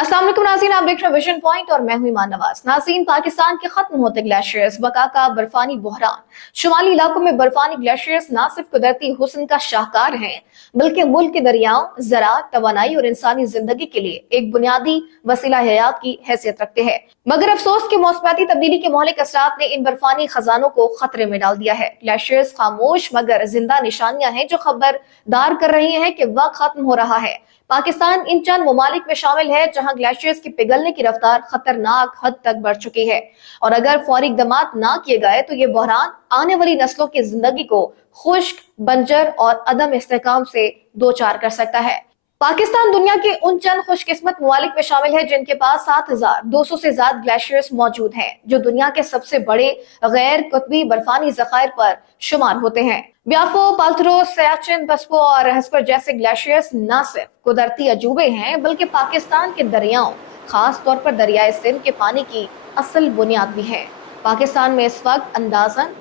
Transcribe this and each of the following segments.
अस्सलाम वालेकुम नाज़रीन, आप देख रहे हैं विजन पॉइंट और मैं हूं ईमान नवाज। नाज़रीन, पाकिस्तान के खत्म होते ग्लेशियर्स, बका का बर्फानी बहरान। शुमाली इलाकों में बर्फानी ग्लेशियर्स न सिर्फ कुदरती हुस्न का शाहकार हैं, बल्कि मुल्क के दरियाओं, ज़राअत, तवानाई और इंसानी जिंदगी के लिए एक बुनियादी वसीला हयात की हैसियत रखते हैं। मगर अफसोस के मौसमियाती तब्दीली के मौलिक असरात ने इन बर्फानी खजानों को खतरे में डाल दिया है। ग्लेशियर्स खामोश मगर जिंदा निशानियां हैं जो खबरदार कर रही हैं कि वक्त खत्म हो रहा है। पाकिस्तान इन चंद ममालिक में शामिल है जहां ग्लेशियर्स की पिघलने की रफ्तार खतरनाक हद तक बढ़ चुकी है, और अगर फौरी इक़दामात ना किए गए तो ये बहरान आने वाली नस्लों की जिंदगी को खुश्क, बंजर और अदम इस्तेहकाम से दो चार कर सकता है। पाकिस्तान दुनिया के उन चंद खुशकिस्मत ममालिक में शामिल है जिनके पास 7200 से ज्यादा ग्लेशियर्स मौजूद हैं, जो दुनिया के सबसे बड़े गैर कुतबी बर्फानी जखायर पर शुमार होते हैं। ब्याफो, पाल्थरो, सियाचिन, बस्पो और हेस्पर जैसे ग्लेशियर्स न सिर्फ कुदरती अजूबे हैं, बल्कि पाकिस्तान के दरियाओं, खास तौर पर दरियाए सिंध के पानी की असल बुनियाद भी है। पाकिस्तान में इस वक्त अंदाजन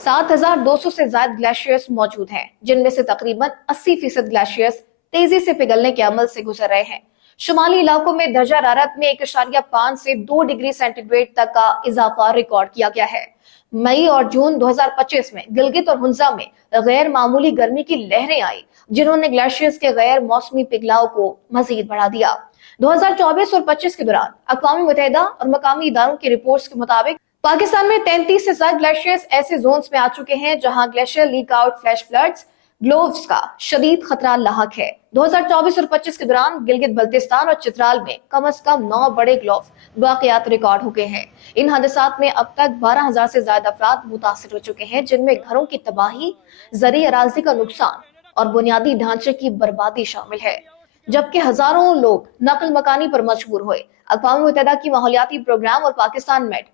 7200 से ज्यादा ग्लेशियर्स मौजूद हैं, जिनमें से तकरीबन 80% ग्लेशियर्स तेजी से पिघलने के अमल से गुजर रहे हैं। शुमाली इलाकों में दर्जा हरारत में 1.5 से 2 डिग्री सेंटीग्रेड तक का इजाफा रिकॉर्ड किया गया है। मई और जून 2025 में गिलगित और हुंजा में गैर मामूली गर्मी की लहरें आई, जिन्होंने ग्लेशियर्स के गैर मौसमी पिघलाव को मजीद बढ़ा दिया। 2024 और 25 के दौरान अक़वाम मुत्तहिदा और मकामी इदारों की रिपोर्ट्स के मुताबिक पाकिस्तान में 33 से ज्यादा ग्लेशियर्स ऐसे जोन्स में आ चुके हैं जहां glacier leak out, flash floods, gloves का शदीद खतरा लाहक है। 2024 और 25 के दौरान गिलगित बल्तिस्तान और चित्राल में कम से कम 9 बड़े ग्लोव वाकयात रिकॉर्ड हो गए हैं। इन हादसात में अब तक 12,000 से ज्यादा अफराद मुतासिर हो चुके हैं, जिनमें घरों की तबाही, ज़री अराजी का नुकसान और बुनियादी ढांचे की बर्बादी शामिल है, जबकि हजारों लोग नकल मकानी पर मजबूर हुए। अक़वाम मुत्तहिदा की माहौलियाती प्रोग्राम और पाकिस्तान मेट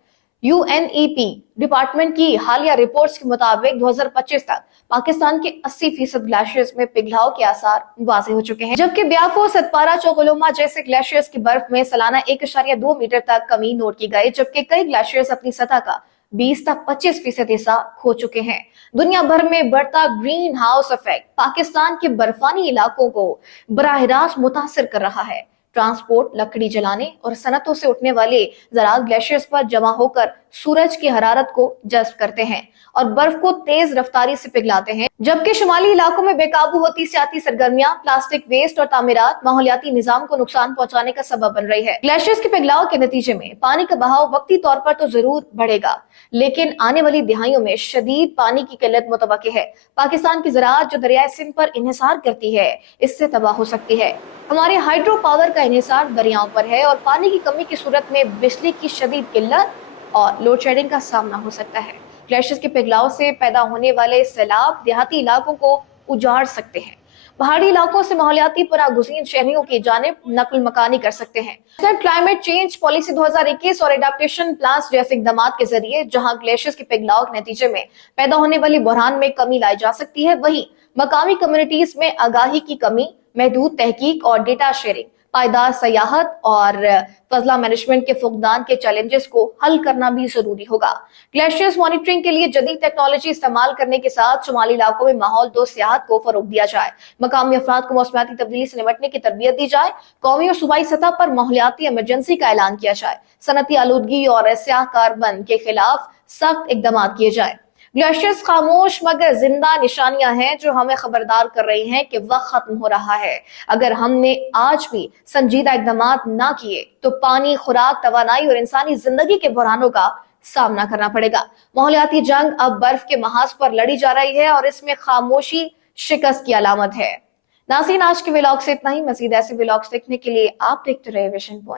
UNEP डिपार्टमेंट की हालिया रिपोर्ट्स के मुताबिक 2025 तक पाकिस्तान के 80% ग्लेशियर्स में पिघलाव के आसार वाज़े हो चुके हैं, जबकि ब्याफो, सतपारा, चोगलोमा जैसे ग्लेशियर्स की बर्फ में सालाना 1.2 मीटर तक कमी नोट की गई, जबकि कई ग्लेशियर्स अपनी सतह का 20 तक 25% हिस्सा खो चुके हैं। दुनिया भर में बढ़ता ग्रीन हाउस इफेक्ट पाकिस्तान के बर्फानी इलाकों को बराह रास्त मुतासिर कर रहा है। ट्रांसपोर्ट, लकड़ी जलाने और सनतों से उठने वाले ज़राअत ग्लेशियर्स पर जमा होकर सूरज की हरारत को जज्ब करते हैं और बर्फ को तेज रफ्तारी से पिघलाते हैं, जबकि शुमाली इलाकों में बेकाबू होती सियाती सरगर्मियां, प्लास्टिक वेस्ट और तामीरात माहौलियाती निजाम को नुकसान पहुंचाने का सबब बन रही है। ग्लेशियर्स के पिघलाव के नतीजे में पानी का बहाव वक्ती तौर पर तो जरूर बढ़ेगा, लेकिन आने वाली दिहाइयों में शदीद पानी की किल्लत मुतवक्की है। पाकिस्तान की ज़राअत जो दरियाए सिंध पर इन्हिसार करती है, इससे तबाह हो सकती है। हमारे हाइड्रो पावर का इन्हिसार दरियाओं पर है और पानी की कमी की सूरत में बिजली की शदीद किल्लत और लोड शेडिंग का सामना हो सकता है। ग्लेशियर्स के पिघलाव से पैदा होने वाले सैलाब देहाती इलाकों को उजाड़ सकते हैं, पहाड़ी इलाकों से माहौलियाती परागुज़ीन शहरियों की जानिब नकल मकानी कर सकते हैं। क्लाइमेट चेंज पॉलिसी 2021 और एडाप्टेशन प्लान्स जैसे इक़दाम के जरिए जहां ग्लेशियर्स के पिघलाव के नतीजे में पैदा होने वाली बहरान में कमी लाई जा सकती है, वहीं मकामी कम्युनिटीज में आगाही की कमी, महदूद तहकीक और डेटा शेयरिंग, पायदार सयाहत और फजला मैनेजमेंट के फुकदान के चैलेंजेस को हल करना भी जरूरी होगा। ग्लेशियर्स मॉनिटरिंग के लिए जदीद टेक्नोलॉजी इस्तेमाल करने के साथ शुमाली इलाकों में माहौल दोस्त सियाहत को फरोग दिया जाए, मकामी अफराद को मौसमियाती तब्दीली से निपटने की तरबियत दी जाए, कौमी और सूबाई सतह पर माहौलियाती इमरजेंसी का ऐलान किया जाए, सनती आलूदगी और स्याह कार्बन के खिलाफ सख्त इकदाम किए जाए। ग्लेशियर्स खामोश मगर जिंदा निशानियां हैं जो हमें खबरदार कर रही हैं कि वक्त खत्म हो रहा है। अगर हमने आज भी संजीदा इकदाम ना किए तो पानी, खुराक, तवानाई और इंसानी जिंदगी के बहरानों का सामना करना पड़ेगा। माहौलियाती जंग अब बर्फ के महाज पर लड़ी जा रही है और इसमें खामोशी शिकस्त की अलामत है। नाज़रीन, आज के व्लॉग से इतना ही। मजीद ऐसे व्लॉग्स देखने के लिए आप देखते रहे विजन पॉइंट।